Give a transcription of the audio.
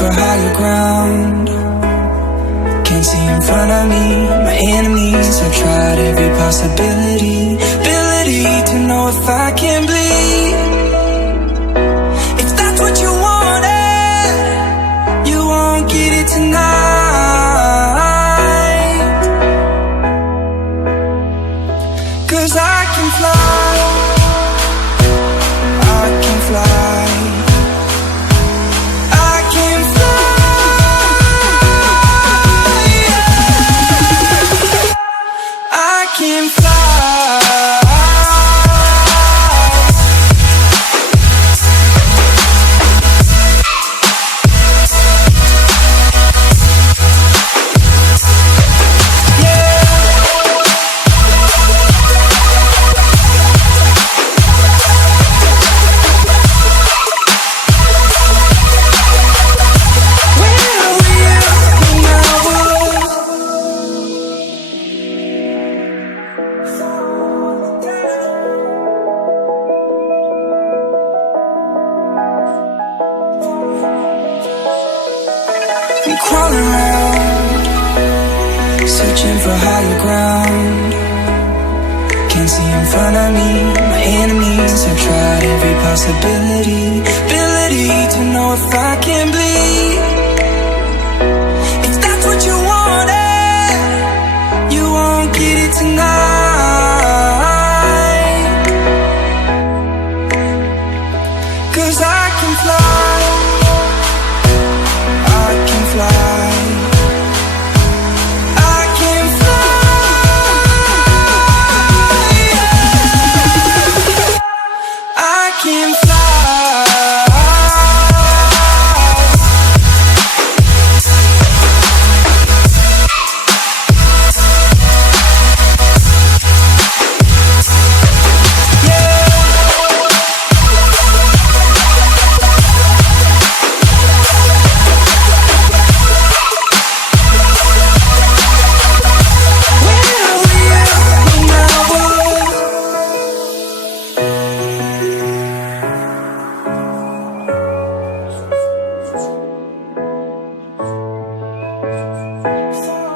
for higher ground. Can't see in front of me, my enemies. I've tried every possibility, ability to know if I can bleed. If that's what you wanted, you won't get it tonight. 'Cause I can fly, I can fly, I can fly, yeah. I can fly. I'm crawling around, searching for higher ground. Can't see in front of me, my enemies. I've tried every possibility, ability to know if I can bleed. If that's what you wanted, you won't get it tonight. 'Cause I can fly, I can fly, I can fly, yeah. I can fly. For